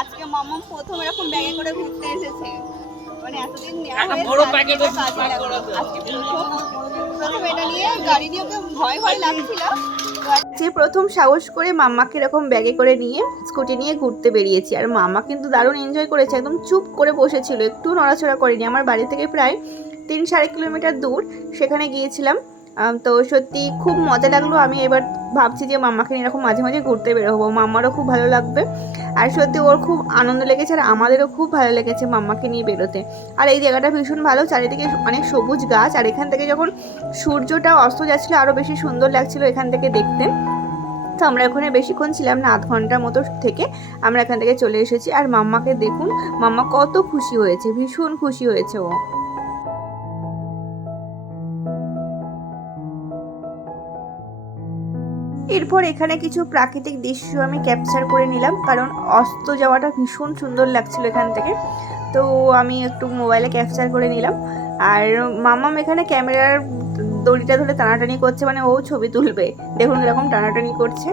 আজকে মাম্মা প্রথম এরকম ব্যাগে করে ঘুরতে এসেছে। মানে এতদিন নেওয়া একটা বড় প্যাকেট। আজকে প্রথম এটা নিয়ে গাড়ি নিয়ে ওকে ভয় ভয় লাগছিল। যে প্রথম সাহস করে মাম্মাকে এরকম ব্যাগে করে নিয়ে স্কুটি নিয়ে ঘুরতে বেরিয়েছি। আর মাম্মা কিন্তু দারুণ এনজয় করেছে একদম চুপ করে বসেছিল একটু নড়াচড়া করেনি। আমার বাড়ি থেকে প্রায় তিন সাড়ে কিলোমিটার দূর সেখানে গিয়েছিলাম। তো সত্যি খুব মজা লাগল। আমি এবার ভাবছি যে মাম্মাকে নিয়ে এরকম মাঝে মাঝে ঘুরতে বেরোবো। মাম্মারও খুব ভালো লাগবে। আর সত্যি ওর খুব আনন্দ লেগেছে আর আমাদেরও খুব ভালো লেগেছে মাম্মাকে নিয়ে বেরোতে। আর এই জায়গাটা ভীষণ ভালো। চারিদিকে অনেক সবুজ গাছ। আর এখান থেকে যখন সূর্যটা অস্ত যাচ্ছিল, আরও বেশি সুন্দর লাগছিল এখান থেকে দেখতে। তো আমরা ওখানে বেশিক্ষণ ছিলাম না, আধ ঘণ্টার মতো থেকে আমরা এখান থেকে চলে এসেছি। আর মাম্মাকে দেখুন মাম্মা কত খুশি হয়েছে, ভীষণ খুশি হয়েছে ও। এরপর এখানে কিছু প্রাকৃতিক দৃশ্য আমি ক্যাপচার করে নিলাম, কারণ অস্ত যাওয়াটা ভীষণ সুন্দর লাগছিল এখান থেকে। তো আমি একটু মোবাইলে ক্যাপচার করে নিলাম। আর মামাম এখানে ক্যামেরার দড়িটা ধরে টানাটানি করছে মানে ও ছবি তুলবে। দেখুন এরকম টানাটানি করছে।